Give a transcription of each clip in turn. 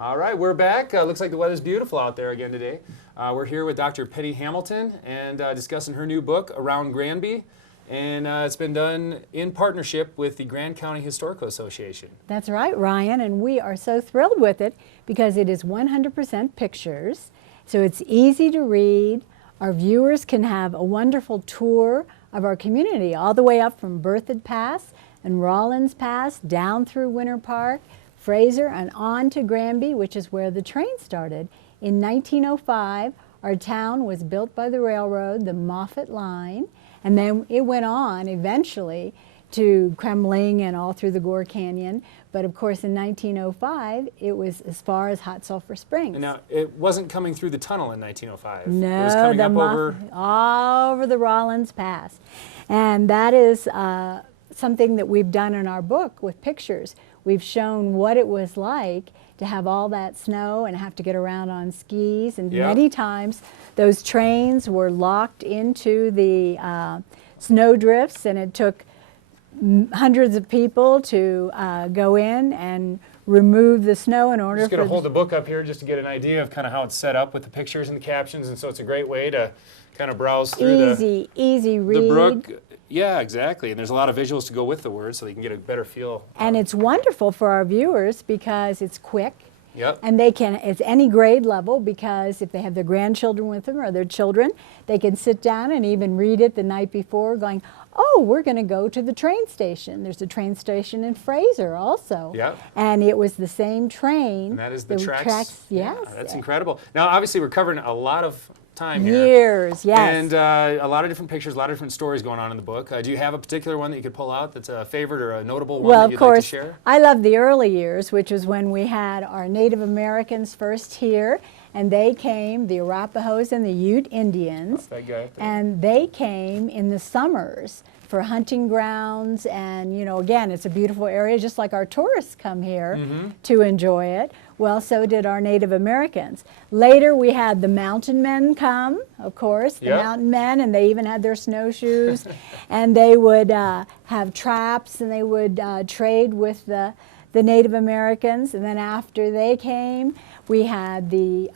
All right, we're back. Looks like the weather's beautiful out there again today. We're here with Dr. Penny Hamilton and discussing her new book, Around Granby. And it's been done in partnership with the Grand County Historical Association. That's right, Ryan, and we are so thrilled with it because it is 100% pictures, so it's easy to read. Our viewers can have a wonderful tour of our community all the way up from Berthoud Pass and Rollins Pass down through Winter Park, Fraser, and on to Granby, which is where the train started. In 1905, our town was built by the railroad, the Moffett Line, and then it went on eventually to Kremling and all through the Gore Canyon. But of course, in 1905, it was as far as Hot Sulphur Springs. And now, it wasn't coming through the tunnel in 1905. No, it was coming up all over the Rollins Pass. And that is something that we've done in our book with pictures. We've shown what it was like to have all that snow and have to get around on skis. And many times those trains were locked into the snow drifts, and it took hundreds of people to go in and remove the snow in order. I'm just going to hold the book up here just to get an idea of kind of how it's set up with the pictures and the captions, and so it's a great way to kind of browse through easy read. The brook. Yeah, exactly. And there's a lot of visuals to go with the words so they can get a better feel. And it's wonderful for our viewers because it's quick. Yep. And it's any grade level, because if they have their grandchildren with them or their children, they can sit down and even read it the night before going, oh, we're going to go to the train station. There's a train station in Fraser also. Yep. And it was the same train. And that is the tracks. Yes. Yeah, that's incredible. Now, obviously, we're covering a lot of time here. Years, yes. And a lot of different pictures, a lot of different stories going on in the book. Do you have a particular one that you could pull out that's a favorite or a notable one that you'd like to share? Well, of course, I love the early years, which was when we had our Native Americans first here, and they came, the Arapahoes and the Ute Indians, and they came in the summers for hunting grounds, and again, it's a beautiful area, just like our tourists come here to enjoy it. Well, so did our Native Americans. Later, we had the mountain men come, of course, the mountain men, and they even had their snowshoes, and they would have traps, and they would trade with the Native Americans. And then after they came, we had the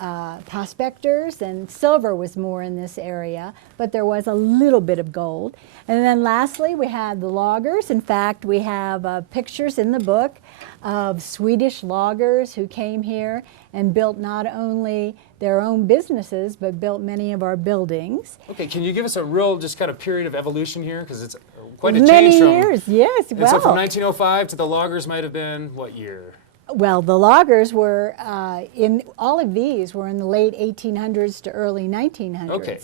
prospectors, and silver was more in this area, but there was a little bit of gold. And then lastly, we had the loggers. In fact, we have pictures in the book of Swedish loggers who came here and built not only their own businesses, but built many of our buildings. Okay, can you give us a real just kind of period of evolution here? Because it's quite a many change from... years, yes. And so from 1905 to the loggers might have been what year? Well, the loggers were, all of these were in the late 1800s to early 1900s. Okay.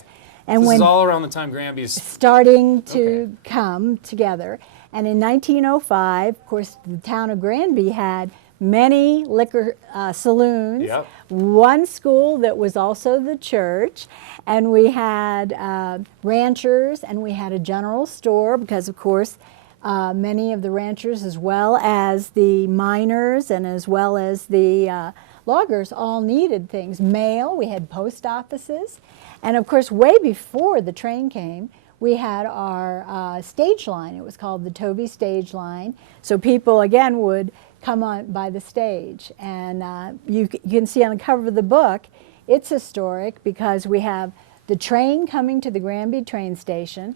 And this is all around the time Granby's starting to come together. And in 1905, of course, the town of Granby had many liquor saloons, one school that was also the church, and we had ranchers, and we had a general store because, of course, many of the ranchers, as well as the miners and as well as the loggers, all needed things. Mail, we had post offices, and of course, way before the train came, we had our stage line. It was called the Tovey Stage Line. So people, again, would come on by the stage. And you can see on the cover of the book, it's historic because we have the train coming to the Granby train station.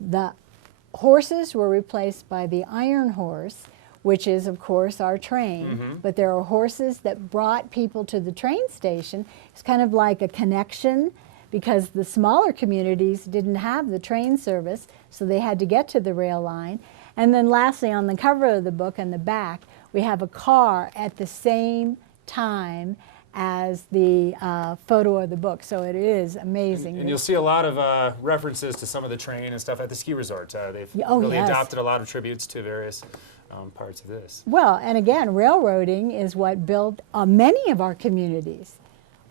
The horses were replaced by the iron horse, which is, of course, our train. But there are horses that brought people to the train station. It's kind of like a connection, because the smaller communities didn't have the train service, so they had to get to the rail line. And then lastly, on the cover of the book, on the back, we have a car at the same time as the photo of the book. So it is amazing. And you'll see a lot of references to some of the train and stuff at the ski resort. They've really adopted a lot of tributes to various parts of this. Well, and again, railroading is what built many of our communities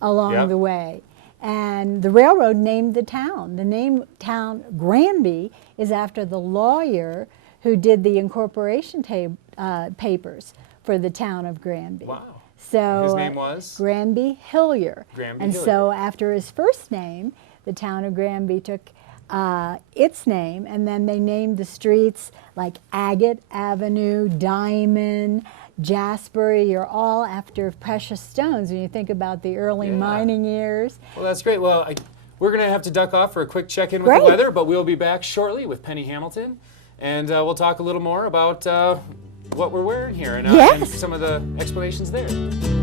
along the way. And the railroad named the town. The name town Granby is after the lawyer who did the incorporation papers for the town of Granby. Wow. So his name was? Granby Hillier. Granby and Hillier. So after his first name, the town of Granby took its name, and then they named the streets like Agate Avenue, Diamond, jasper. You're all after precious stones when you think about the early mining years. Well, that's great. Well, we're going to have to duck off for a quick check-in with the weather, but we'll be back shortly with Penny Hamilton, and we'll talk a little more about what we're wearing here and some of the explanations there.